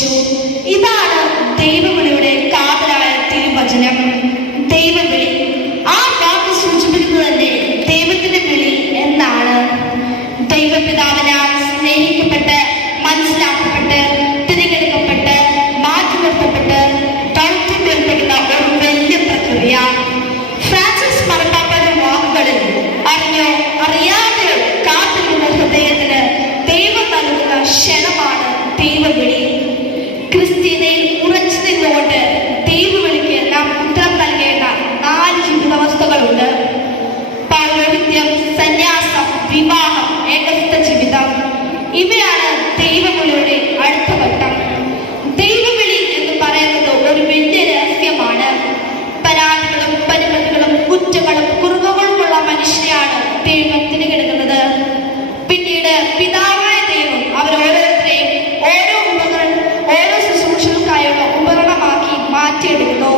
ചോദിച്ചു. ഇതാണ് ദൈവവിളിയുടെ കാതലായ തിരുവചനം. ദൈവവിളി, ആ വാക്ക് സൂചിപ്പിക്കുന്നത് തന്നെ ദൈവത്തിന്റെ വിളി എന്നാണ്. ദൈവപിതാവിനാൽ സ്നേഹിക്കപ്പെട്ട്, മനസ്സിലാക്കപ്പെട്ട്, തിരഞ്ഞെടുക്കപ്പെട്ട്, മാറ്റി നിർത്തപ്പെട്ട് തളർത്തിപ്പെടുന്ന ഒരു വലിയ പ്രക്രിയ. ഫ്രാൻസിസ് മാർപ്പാപ്പയുടെ വാക്കുകളിൽ, അറിഞ്ഞോ അറിയാതെയോ കാത്തിരുന്ന ഹൃദയത്തിന് ദൈവം നൽകുന്ന ക്ഷണമാണ് ദൈവവിളി. ക്രിസ്ത്യതയിൽ ഉറച്ചു നിന്നുകൊണ്ട് ദൈവവിളിക്ക് നാം ഉത്തരം നൽകേണ്ട 4 ജീവിതാവസ്ഥകളുണ്ട്. പൗരോഹിത്യം, സന്യാസം, വിവാഹം, ഏകസ്ഥ ജീവിതം. ഇവയാണ് ദൈവവിളിയുടെ അടുത്ത ഘട്ടം. ദൈവവിളി എന്ന് പറയുന്നത് ഒരു വലിയ രഹസ്യമാണ്. പരാതികളും പരിമിതികളും കുറ്റങ്ങളും കുറവുകളുമുള്ള മനുഷ്യരെയാണ് ദൈവം തിരഞ്ഞെടുക്കുന്നത്. പിന്നീട് പിതാവായ ദൈവം അവരോരോരുത്തരെയും ഓരോ ശുശ്രൂഷകൾക്കായുള്ള ഉപകരണമാക്കി മാറ്റിയെടുക്കുന്നു.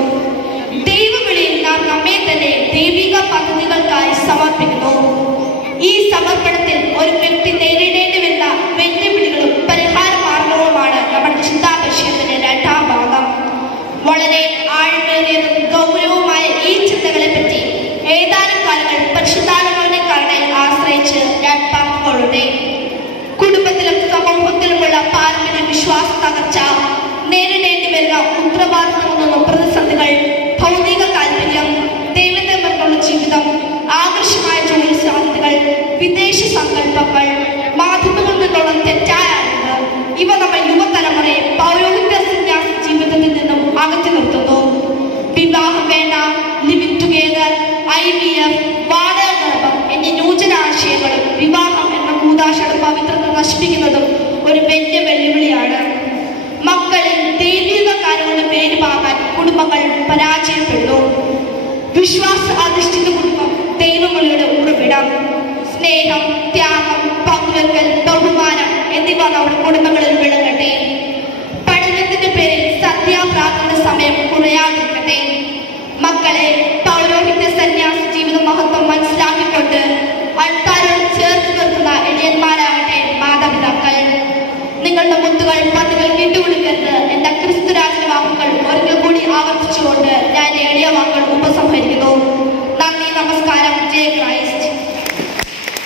ദൈവവിളിയിൽ നാം നമ്മെ തന്നെ ദൈവിക പദ്ധതികൾക്കായി സമർപ്പിക്കുന്നു. ഈ സമർപ്പണത്തിൽ ഒരു വ്യക്തി നേരിടേണ്ടി വരുന്ന വെല്ലുവിളികളും പരിഹാര മാർഗങ്ങളുമാണ് നമ്മുടെ ചിന്താവിഷയത്തിന്റെ 2ാം ഭാഗം. വളരെ ആഴമേറിയതും ഗൗരവമായ ഈ ചിന്തകളെ പറ്റി ഏതാനും കാലങ്ങൾ പരിശുദ്ധാത്മാവിനെ ആശ്രയിച്ച് 2 പങ്കുകളുണ്ട്. കുടുംബത്തിലും സമൂഹത്തിലുമുള്ള പാരമ്പര്യ വിശ്വാസ തകർച്ച, നേരിടേണ്ടി വരുന്ന ഉത്തരവാദിത്തമെന്ന പ്രതിസന്ധികൾ, ഭൗതിക താല്പര്യം, ദൈവത്തെ മറ്റുള്ള ജീവിതം, ആകർഷമായ ജോലി സാധ്യതകൾ, വിദേശ സങ്കല്പങ്ങൾ, മാധ്യമങ്ങളിൽ നിന്നുള്ള തെറ്റായ അറിവ്, ഇവ നമ്മൾ യുവതലമുറയെ പൗരോഹിത്യ സന്യാസ ജീവിതത്തിൽ നിന്നും അകറ്റി നിർത്തുന്നു. വിവാഹം വേണ്ട, ലിവിങ് ടുഗെദർ, IVF, വാടക ഗർഭം എന്നീ നൂതനാശയങ്ങളും വിവാഹം എന്ന കൂതാശയുടെ പവിത്രത നശിപ്പിക്കുന്നതും ഒരു വലിയ വെല്ലുവിളിയാണ്. മക്കളിൽ ദൈവിക കാര്യങ്ങളുടെ പേരുപാകാൻ കുടുംബങ്ങൾ പരാജയപ്പെടുന്നു. വിശ്വാസ അധിഷ്ഠിത കുടുംബം ദൈവവിളിയുടെ ഉറവിടം. സ്നേഹം, ത്യാഗം, പങ്കുവെക്കൽ, ബഹുമാനം എന്നിവ നമ്മുടെ കുടുംബങ്ങളിൽ വിളങ്ങട്ടെ. പഠനത്തിന്റെ പേരിൽ സത്യാപ്രാർത്ഥന സമയം കുറയാതെ